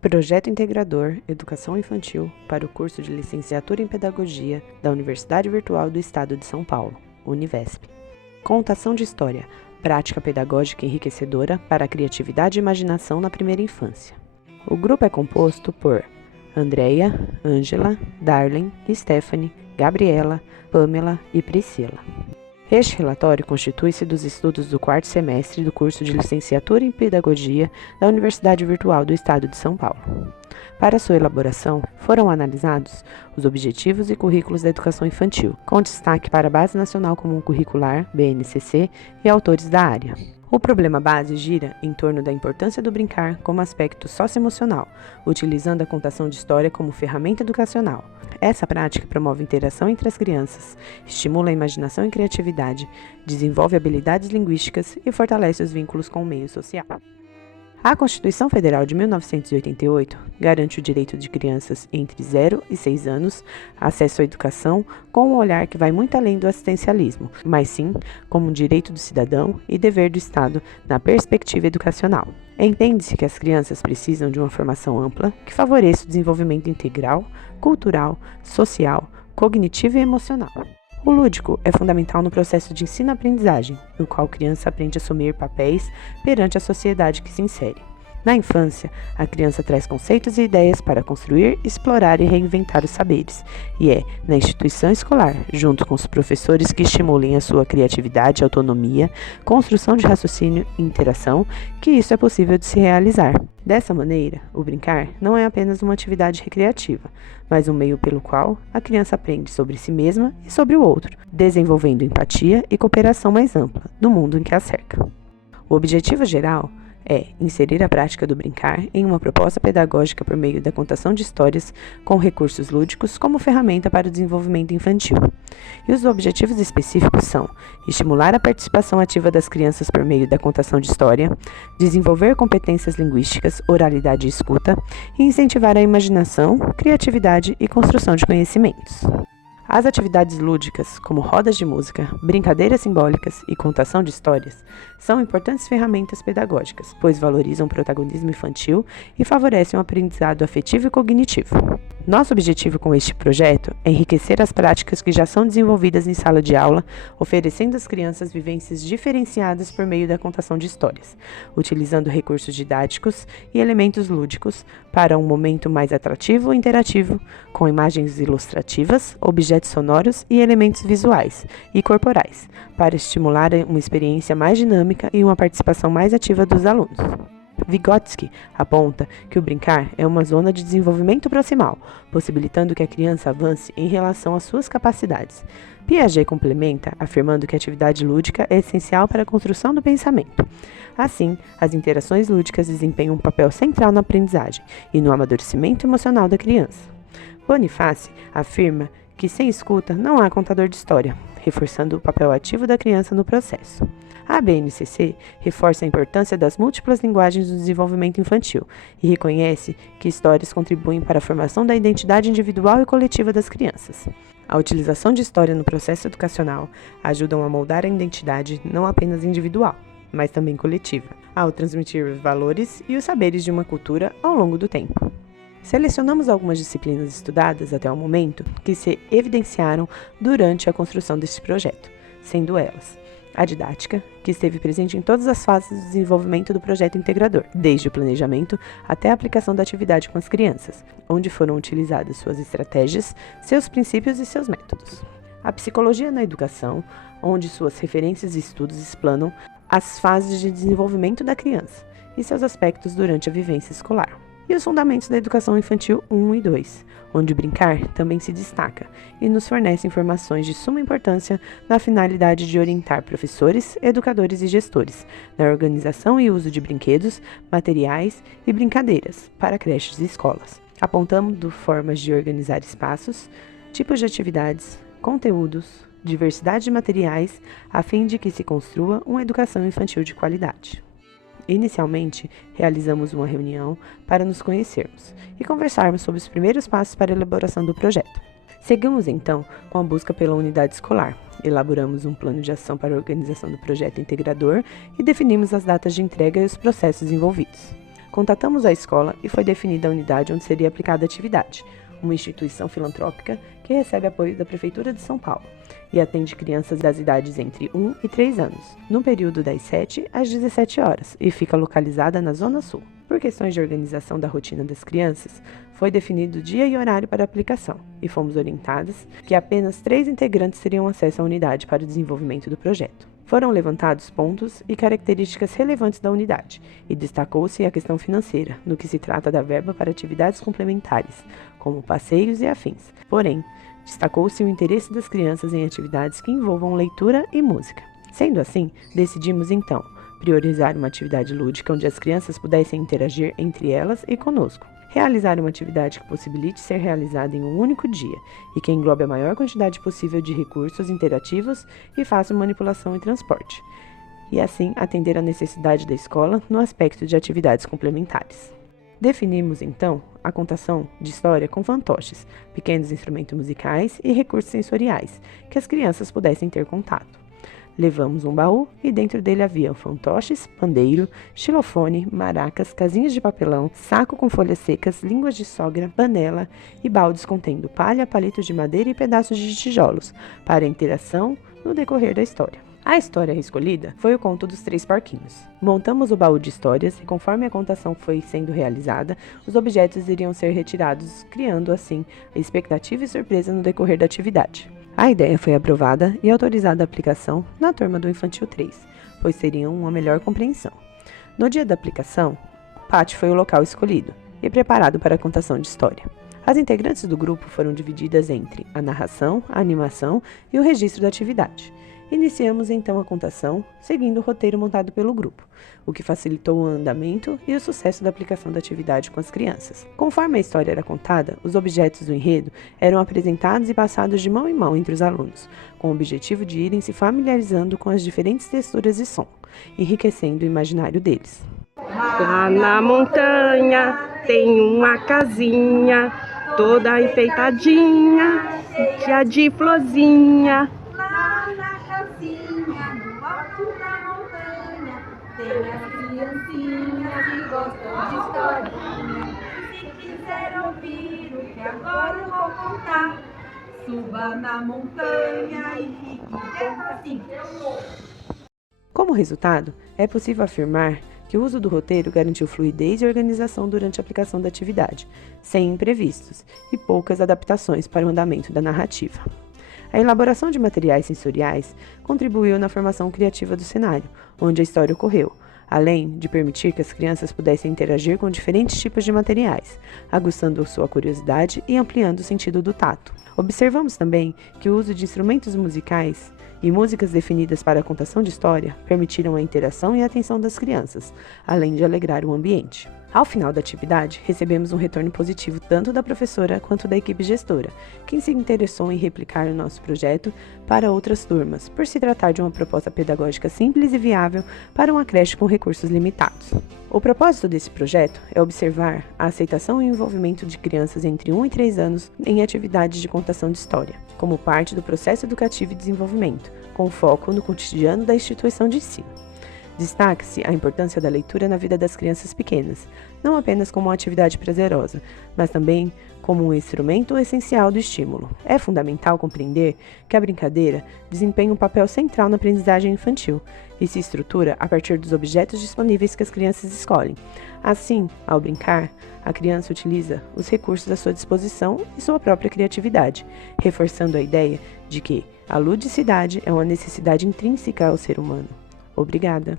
Projeto Integrador Educação Infantil para o curso de Licenciatura em Pedagogia da Universidade Virtual do Estado de São Paulo, Univesp. Contação de história, prática pedagógica enriquecedora para a criatividade e imaginação na primeira infância. O grupo é composto por Andréia, Ângela, Darlen, Stephanie, Gabriela, Pamela e Priscila. Este relatório constitui-se dos estudos do quarto semestre do curso de Licenciatura em Pedagogia da Universidade Virtual do Estado de São Paulo. Para sua elaboração, foram analisados os objetivos e currículos da educação infantil, com destaque para a Base Nacional Comum Curricular, BNCC, e autores da área. O problema base gira em torno da importância do brincar como aspecto socioemocional, utilizando a contação de história como ferramenta educacional. Essa prática promove interação entre as crianças, estimula a imaginação e criatividade, desenvolve habilidades linguísticas e fortalece os vínculos com o meio social. A Constituição Federal de 1988 garante o direito de crianças entre 0 e 6 anos acesso à educação com um olhar que vai muito além do assistencialismo, mas sim como um direito do cidadão e dever do Estado na perspectiva educacional. Entende-se que as crianças precisam de uma formação ampla que favoreça o desenvolvimento integral, cultural, social, cognitivo e emocional. O lúdico é fundamental no processo de ensino-aprendizagem, no qual a criança aprende a assumir papéis perante a sociedade que se insere. Na infância, a criança traz conceitos e ideias para construir, explorar e reinventar os saberes, e é na instituição escolar, junto com os professores que estimulem a sua criatividade, autonomia, construção de raciocínio e interação, que isso é possível de se realizar. Dessa maneira, o brincar não é apenas uma atividade recreativa, mas um meio pelo qual a criança aprende sobre si mesma e sobre o outro, desenvolvendo empatia e cooperação mais ampla do mundo em que a cerca. O objetivo geral é inserir a prática do brincar em uma proposta pedagógica por meio da contação de histórias com recursos lúdicos como ferramenta para o desenvolvimento infantil. E os objetivos específicos são estimular a participação ativa das crianças por meio da contação de história, desenvolver competências linguísticas, oralidade e escuta, e incentivar a imaginação, criatividade e construção de conhecimentos. As atividades lúdicas, como rodas de música, brincadeiras simbólicas e contação de histórias, são importantes ferramentas pedagógicas, pois valorizam o protagonismo infantil e favorecem o aprendizado afetivo e cognitivo. Nosso objetivo com este projeto é enriquecer as práticas que já são desenvolvidas em sala de aula, oferecendo às crianças vivências diferenciadas por meio da contação de histórias, utilizando recursos didáticos e elementos lúdicos para um momento mais atrativo e interativo, com imagens ilustrativas, objetos sonoros e elementos visuais e corporais, para estimular uma experiência mais dinâmica e uma participação mais ativa dos alunos. Vygotsky aponta que o brincar é uma zona de desenvolvimento proximal, possibilitando que a criança avance em relação às suas capacidades. Piaget complementa, afirmando que a atividade lúdica é essencial para a construção do pensamento. Assim, as interações lúdicas desempenham um papel central na aprendizagem e no amadurecimento emocional da criança. Boniface afirma que sem escuta não há contador de história, reforçando o papel ativo da criança no processo. A BNCC reforça a importância das múltiplas linguagens do desenvolvimento infantil e reconhece que histórias contribuem para a formação da identidade individual e coletiva das crianças. A utilização de história no processo educacional ajuda a moldar a identidade não apenas individual, mas também coletiva, ao transmitir os valores e os saberes de uma cultura ao longo do tempo. Selecionamos algumas disciplinas estudadas até o momento que se evidenciaram durante a construção deste projeto, sendo elas a didática, que esteve presente em todas as fases do desenvolvimento do projeto integrador, desde o planejamento até a aplicação da atividade com as crianças, onde foram utilizadas suas estratégias, seus princípios e seus métodos. A psicologia na educação, onde suas referências e estudos explanam as fases de desenvolvimento da criança e seus aspectos durante a vivência escolar. E os fundamentos da educação infantil 1 e 2, onde o brincar também se destaca e nos fornece informações de suma importância na finalidade de orientar professores, educadores e gestores na organização e uso de brinquedos, materiais e brincadeiras para creches e escolas, apontando formas de organizar espaços, tipos de atividades, conteúdos, diversidade de materiais, a fim de que se construa uma educação infantil de qualidade. Inicialmente, realizamos uma reunião para nos conhecermos e conversarmos sobre os primeiros passos para a elaboração do projeto. Seguimos, então, com a busca pela unidade escolar. Elaboramos um plano de ação para a organização do projeto integrador e definimos as datas de entrega e os processos envolvidos. Contatamos a escola e foi definida a unidade onde seria aplicada a atividade, uma instituição filantrópica que recebe apoio da Prefeitura de São Paulo e atende crianças das idades entre 1 e 3 anos, no período das 7 às 17 horas, e fica localizada na Zona Sul. Por questões de organização da rotina das crianças, foi definido dia e horário para a aplicação, e fomos orientadas que apenas 3 integrantes teriam acesso à unidade para o desenvolvimento do projeto. Foram levantados pontos e características relevantes da unidade, e destacou-se a questão financeira, no que se trata da verba para atividades complementares, como passeios e afins. Porém, destacou-se o interesse das crianças em atividades que envolvam leitura e música. Sendo assim, decidimos então priorizar uma atividade lúdica onde as crianças pudessem interagir entre elas e conosco. Realizar uma atividade que possibilite ser realizada em um único dia e que englobe a maior quantidade possível de recursos interativos e fácil manipulação e transporte. E assim atender à necessidade da escola no aspecto de atividades complementares. Definimos, então, a contação de história com fantoches, pequenos instrumentos musicais e recursos sensoriais, que as crianças pudessem ter contato. Levamos um baú e dentro dele havia fantoches, pandeiro, xilofone, maracas, casinhas de papelão, saco com folhas secas, línguas de sogra, panela e baldes contendo palha, palitos de madeira e pedaços de tijolos, para interação no decorrer da história. A história escolhida foi o conto dos 3 porquinhos. Montamos o baú de histórias e, conforme a contação foi sendo realizada, os objetos iriam ser retirados, criando, assim, a expectativa e surpresa no decorrer da atividade. A ideia foi aprovada e autorizada a aplicação na turma do Infantil 3, pois teriam uma melhor compreensão. No dia da aplicação, o pátio foi o local escolhido e preparado para a contação de história. As integrantes do grupo foram divididas entre a narração, a animação e o registro da atividade. Iniciamos então a contação, seguindo o roteiro montado pelo grupo, o que facilitou o andamento e o sucesso da aplicação da atividade com as crianças. Conforme a história era contada, os objetos do enredo eram apresentados e passados de mão em mão entre os alunos, com o objetivo de irem se familiarizando com as diferentes texturas e som, enriquecendo o imaginário deles. Lá na montanha tem uma casinha, toda enfeitadinha, cheia de florzinha. No alto da montanha, tem as criancinhas que gostam de historinha. Se quiser ouvir o que agora eu vou contar, suba na montanha e fique quieto assim. Como resultado, é possível afirmar que o uso do roteiro garantiu fluidez e organização durante a aplicação da atividade, sem imprevistos e poucas adaptações para o andamento da narrativa. A elaboração de materiais sensoriais contribuiu na formação criativa do cenário, onde a história ocorreu, além de permitir que as crianças pudessem interagir com diferentes tipos de materiais, aguçando sua curiosidade e ampliando o sentido do tato. Observamos também que o uso de instrumentos musicais e músicas definidas para a contação de história permitiram a interação e a atenção das crianças, além de alegrar o ambiente. Ao final da atividade, recebemos um retorno positivo tanto da professora quanto da equipe gestora, quem se interessou em replicar o nosso projeto para outras turmas, por se tratar de uma proposta pedagógica simples e viável para uma creche com recursos limitados. O propósito desse projeto é observar a aceitação e envolvimento de crianças entre 1 e 3 anos em atividades de contação de história, como parte do processo educativo e desenvolvimento, com foco no cotidiano da instituição de ensino. Destaca-se a importância da leitura na vida das crianças pequenas, não apenas como uma atividade prazerosa, mas também como um instrumento essencial do estímulo. É fundamental compreender que a brincadeira desempenha um papel central na aprendizagem infantil e se estrutura a partir dos objetos disponíveis que as crianças escolhem. Assim, ao brincar, a criança utiliza os recursos à sua disposição e sua própria criatividade, reforçando a ideia de que a ludicidade é uma necessidade intrínseca ao ser humano. Obrigada!